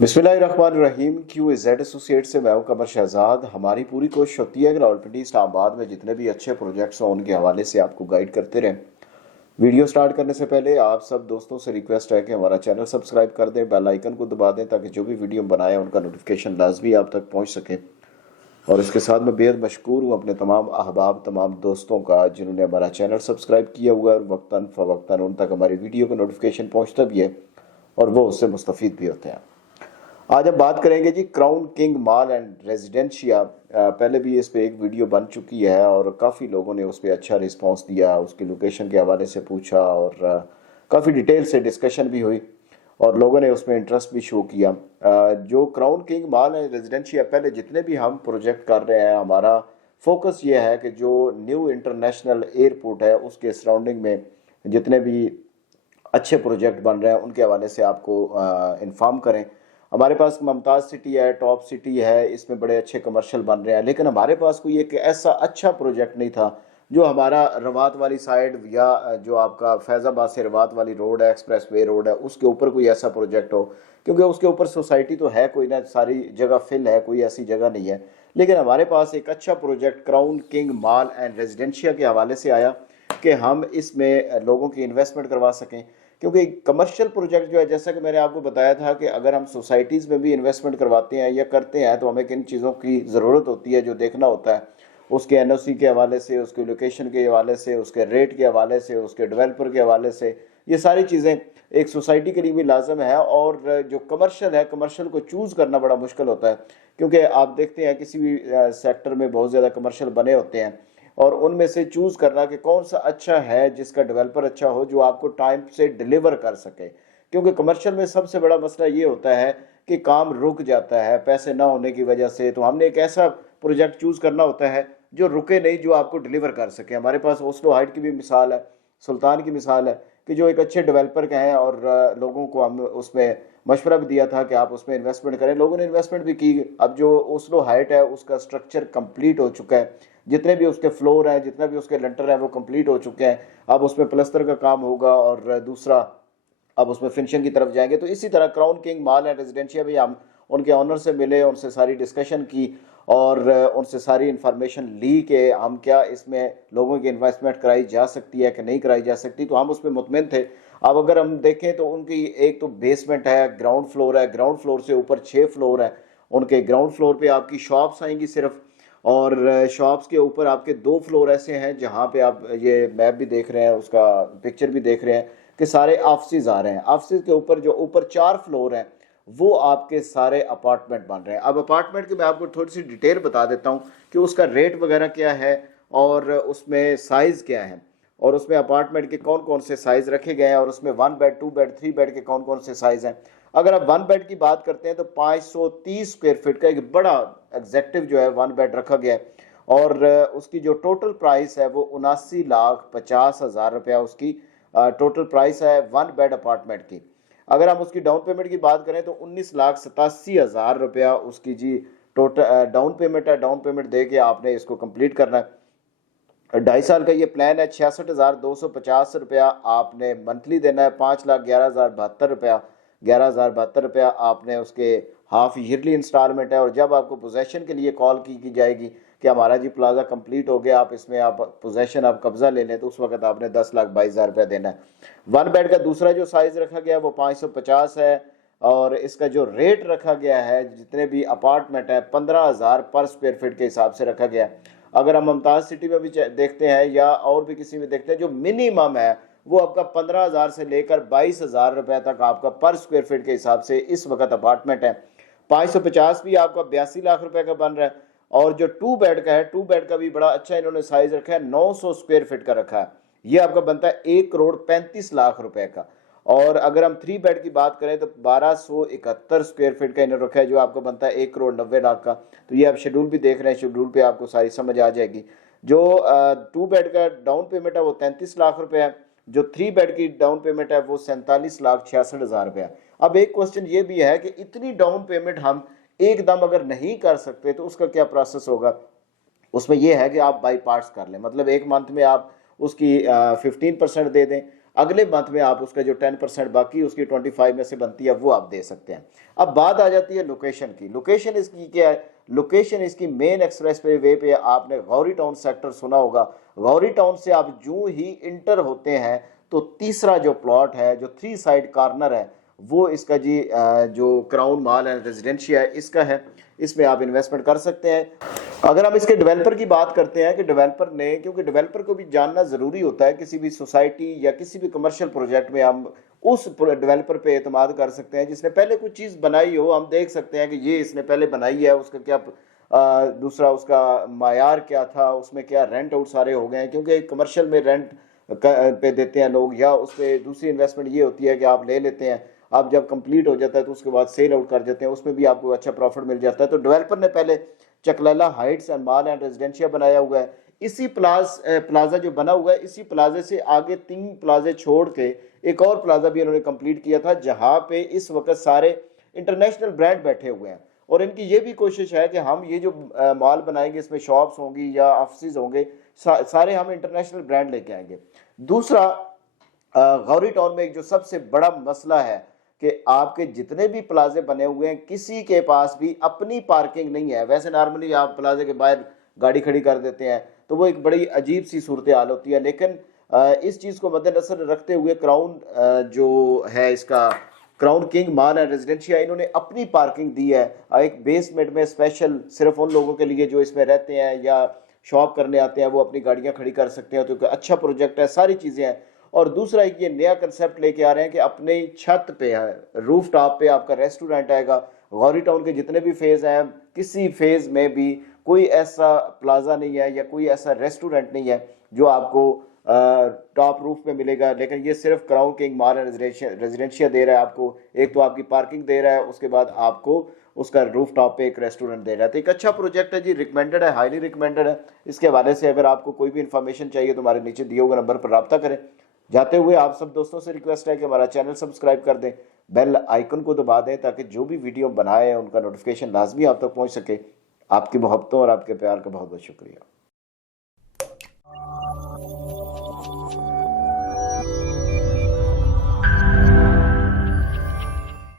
बिस्मिल्लाहिर्रहमानिर्रहीम। QAZ associate से मैं हूं कमर शहजाद। हमारी पूरी कोशिश होती है कि रावलपिंडी इस्लामाबाद में जितने भी अच्छे प्रोजेक्ट्स हों उनके हवाले से आपको गाइड करते रहें। वीडियो स्टार्ट करने से पहले आप सब दोस्तों से रिक्वेस्ट है कि हमारा चैनल सब्सक्राइब कर दें, बेल आइकन को दबा दें ताकि जो भी वीडियो हम बनाएं उनका नोटिफिकेशन लाजमी आप तक पहुँच सके। और इसके साथ मैं बेहद मशकूर हूँ अपने तमाम अहबाब, तमाम दोस्तों का जिन्होंने हमारा चैनल सब्सक्राइब किया हुआ है और वक्तन फ़वक्तन उन तक हमारी वीडियो का नोटिफिकेशन पहुँचता भी है और वो उससे मुस्तफ़ीद भी होते हैं। आज हम बात करेंगे जी Crown King Mall and Residencia. पहले भी इस पे एक वीडियो बन चुकी है और काफ़ी लोगों ने उस पर अच्छा रिस्पांस दिया, उसकी लोकेशन के हवाले से पूछा और काफ़ी डिटेल से डिस्कशन भी हुई और लोगों ने उसमें इंटरेस्ट भी शो किया। जो crown King Mall and Residencia, पहले जितने भी हम प्रोजेक्ट कर रहे हैं हमारा फोकस ये है कि जो न्यू इंटरनेशनल एयरपोर्ट है उसके सराउंडिंग में जितने भी अच्छे प्रोजेक्ट बन रहे हैं उनके हवाले से आपको इन्फॉर्म करें। हमारे पास मुमताज़ सिटी है, टॉप सिटी है, इसमें बड़े अच्छे कमर्शियल बन रहे हैं, लेकिन हमारे पास कोई एक ऐसा अच्छा प्रोजेक्ट नहीं था जो हमारा रवात वाली साइड या जो आपका फैज़ाबाद से रवात वाली रोड है, एक्सप्रेस वे रोड है, उसके ऊपर कोई ऐसा प्रोजेक्ट हो, क्योंकि उसके ऊपर सोसाइटी तो है कोई ना, सारी जगह फिल है, कोई ऐसी जगह नहीं है। लेकिन हमारे पास एक अच्छा project crown King Mall and residencia के हवाले से आया कि हम इसमें लोगों की इन्वेस्टमेंट करवा सकें, क्योंकि कमर्शियल प्रोजेक्ट जो है, जैसा कि मैंने आपको बताया था कि अगर हम सोसाइटीज़ में भी इन्वेस्टमेंट करवाते हैं या करते हैं तो हमें किन चीज़ों की ज़रूरत होती है जो देखना होता है, उसके NOC के हवाले से, उसके लोकेशन के हवाले से, उसके रेट के हवाले से, उसके डेवलपर के हवाले से, ये सारी चीज़ें एक सोसाइटी के लिए भी लाजम है। और जो कमर्शियल है, कमर्शियल को चूज़ करना बड़ा मुश्किल होता है, क्योंकि आप देखते हैं किसी भी सेक्टर में बहुत ज़्यादा कमर्शियल बने होते हैं और उनमें से चूज़ करना कि कौन सा अच्छा है, जिसका डेवलपर अच्छा हो, जो आपको टाइम से डिलीवर कर सके। क्योंकि कमर्शियल में सबसे बड़ा मसला ये होता है कि काम रुक जाता है पैसे ना होने की वजह से, तो हमने एक ऐसा प्रोजेक्ट चूज़ करना होता है जो रुके नहीं, जो आपको डिलीवर कर सके। हमारे पास ओस्लो हाइट की भी मिसाल है, सुल्तान की मिसाल है कि जो एक अच्छे डेवलपर का है और लोगों को हम उसमें मशवरा भी दिया था कि आप उसमें इन्वेस्टमेंट करें, लोगों ने इन्वेस्टमेंट भी की। अब जो ओस्लो हाइट है उसका स्ट्रक्चर कंप्लीट हो चुका है, जितने भी उसके फ्लोर हैं, जितना भी उसके लेंटर है वो कंप्लीट हो चुके हैं। अब उसमें प्लस्तर का काम होगा और दूसरा अब उसमें फिनिशिंग की तरफ जाएंगे। तो इसी तरह crown King Mall and residencia भी हम उनके ऑनर से मिले, उनसे सारी डिस्कशन की और उनसे सारी इंफॉर्मेशन ली कि हम क्या इसमें लोगों की इन्वेस्टमेंट कराई जा सकती है कि नहीं कराई जा सकती, तो हम उसमें मुतमिन थे। अब अगर हम देखें तो उनकी एक तो बेसमेंट है, ग्राउंड फ्लोर है, ग्राउंड फ्लोर से ऊपर 6 फ्लोर है। उनके ग्राउंड फ्लोर पे आपकी शॉप्स आएंगी सिर्फ, और शॉप्स के ऊपर आपके 2 फ्लोर ऐसे हैं जहाँ पे आप ये मैप भी देख रहे हैं, उसका पिक्चर भी देख रहे हैं कि सारे ऑफिस आ रहे हैं। ऑफिस के ऊपर जो ऊपर 4 फ्लोर हैं वो आपके सारे अपार्टमेंट बन रहे हैं। अब अपार्टमेंट की मैं आपको थोड़ी सी डिटेल बता देता हूँ कि उसका रेट वगैरह क्या है और उसमें साइज़ क्या है और उसमें अपार्टमेंट के कौन कौन से साइज़ रखे गए हैं और उसमें 1 बेड, 2 बेड, 3 बेड के कौन कौन से साइज़ हैं। अगर आप 1 बेड की बात करते हैं तो 530 स्क्वायर फीट का एक बड़ा एग्जेक्टिव जो है 1 बेड रखा गया है और उसकी जो टोटल प्राइस है वो 79,50,000 रुपया उसकी टोटल प्राइस है 1 बेड अपार्टमेंट की। अगर हम उसकी डाउन पेमेंट की बात करें तो 19,87,000 रुपया उसकी जी टोटल डाउन पेमेंट है। डाउन पेमेंट दे के आपने इसको कंप्लीट करना है। 2.5 साल का ये प्लान है। 66,250 रुपया आपने मंथली देना है। 5,11,072 रुपया 11,072 रुपया आपने उसके हाफ ईयरली इंस्टॉलमेंट है। और जब आपको पोजेशन के लिए कॉल की जाएगी कि हमारा जी प्लाजा कंप्लीट हो गया, आप इसमें आप पोजेशन आप कब्जा ले लें, तो उस वक्त आपने 10,22,000 रुपया देना है। 1 बेड का दूसरा जो साइज रखा गया वो 550 है और इसका जो रेट रखा गया है जितने भी अपार्टमेंट है 15,000 पर स्क्वायर फीट के हिसाब से रखा गया है। अगर हम मुमताज़ सिटी में भी देखते हैं या और भी किसी में देखते हैं, जो मिनिमम है वो आपका 15,000 से लेकर 22,000 रुपए तक आपका पर स्क्वायर फीट के हिसाब से इस वक्त अपार्टमेंट है। 550 भी आपका 82 लाख रुपए का बन रहा है। और जो 2 बेड का है, 2 बेड का भी बड़ा अच्छा इन्होंने साइज रखा है, 900 स्क्वायर फीट का रखा है। ये आपका बनता है 1,35,00,000 रुपए का। और अगर हम 3 बेड की बात करें तो 1271 स्क्वायर फीट का इन्होंने रखा है, जो आपको बनता है 1,90,00,000 का। तो ये आप शेड्यूल भी देख रहे हैं, शेड्यूल पे आपको सारी समझ आ जाएगी। जो 2 बेड का डाउन पेमेंट है वो 33 लाख रुपए है। जो 3 बेड की डाउन पेमेंट है वो 47,66,000 रुपए है। अब एक क्वेश्चन ये भी है कि इतनी डाउन पेमेंट हम एकदम अगर नहीं कर सकते तो उसका क्या प्रोसेस होगा। उसमें यह है कि आप बाई पार्ट्स कर लें, मतलब एक मंथ में आप उसकी 15% दे दें अगले मंथ में आप उसका जो 10% बाकी उसकी 25 में से बनती है वो आप दे सकते हैं। अब बात आ जाती है लोकेशन की। लोकेशन इसकी क्या है? लोकेशन इसकी मेन एक्सप्रेस वे पे आपने गौरी टाउन सेक्टर सुना होगा। गौरी टाउन से आप जूं ही इंटर होते हैं तो तीसरा जो प्लॉट है, जो 3 साइड कॉर्नर है, वो इसका जी जो क्राउन मॉल एंड रेजिडेंशिया है इसका है। इसमें आप इन्वेस्टमेंट कर सकते हैं। अगर हम इसके डेवलपर की बात करते हैं कि डेवलपर ने, क्योंकि डेवलपर को भी जानना ज़रूरी होता है किसी भी सोसाइटी या किसी भी कमर्शियल प्रोजेक्ट में, हम उस डेवलपर पे एतमाद कर सकते हैं जिसने पहले कुछ चीज़ बनाई हो। हम देख सकते हैं कि ये इसने पहले बनाई है, उसका क्या दूसरा उसका मायार क्या था, उसमें क्या रेंट आउट सारे हो गए हैं, क्योंकि कमर्शियल में रेंट पे देते हैं लोग, या उस पर दूसरी इन्वेस्टमेंट ये होती है कि आप ले लेते हैं, आप जब कंप्लीट हो जाता है तो उसके बाद सेल आउट कर देते हैं, उसमें भी आपको अच्छा प्रॉफिट मिल जाता है। तो डेवलपर ने पहले Chaklala Heights and mall and residencia बनाया हुआ है। इसी प्लाजा जो बना हुआ है, इसी प्लाजे से आगे 3 प्लाजे छोड़ के एक और प्लाजा भी इन्होंने कंप्लीट किया था, जहां पे इस वक्त सारे इंटरनेशनल ब्रांड बैठे हुए हैं। और इनकी ये भी कोशिश है कि हम ये जो मॉल बनाएंगे इसमें शॉप्स होंगी या ऑफिस होंगे, सारे हम इंटरनेशनल ब्रांड लेके आएंगे। दूसरा, गौरी टाउन में एक जो सबसे बड़ा मसला है कि आपके जितने भी प्लाजे बने हुए हैं किसी के पास भी अपनी पार्किंग नहीं है। वैसे नॉर्मली आप प्लाजे के बाहर गाड़ी खड़ी कर देते हैं तो वो एक बड़ी अजीब सी सूरत हाल होती है, लेकिन इस चीज़ को मद्देनजर रखते हुए क्राउन जो है इसका crown King Mall and residencia, इन्होंने अपनी पार्किंग दी है एक बेसमेंट में स्पेशल, सिर्फ उन लोगों के लिए जो इसमें रहते हैं या शॉप करने आते हैं, वो अपनी गाड़ियां खड़ी कर सकते हैं। तो अच्छा प्रोजेक्ट है, सारी चीज़ें हैं। और दूसरा एक ये नया कंसेप्ट लेके आ रहे हैं कि अपने छत पे है, रूफ टॉप पे आपका रेस्टोरेंट आएगा। गौरी टाउन के जितने भी फेज हैं, किसी फेज में भी कोई ऐसा प्लाजा नहीं है या कोई ऐसा रेस्टोरेंट नहीं है जो आपको टॉप रूफ पे मिलेगा, लेकिन ये सिर्फ Crown King Mall and Residencia दे रहा है आपको। एक तो आपकी पार्किंग दे रहा है, उसके बाद आपको उसका रूफ टॉप पे एक रेस्टोरेंट दे रहा है। तो एक अच्छा प्रोजेक्ट है जी, रिकमेंडेड है, हाईली रिकमेंडेड है। इसके हवाले से अगर आपको कोई भी इन्फॉर्मेशन चाहिए तो हमारे नीचे दिए हुए नंबर पर रब्ता करें। जाते हुए आप सब दोस्तों से रिक्वेस्ट है कि हमारा चैनल सब्सक्राइब कर दें, बेल आइकन को दबा दें, ताकि जो भी वीडियो बनाए उनका नोटिफिकेशन लाजमी आप तक पहुंच सके। आपकी मोहब्बतों और आपके प्यार का बहुत बहुत शुक्रिया।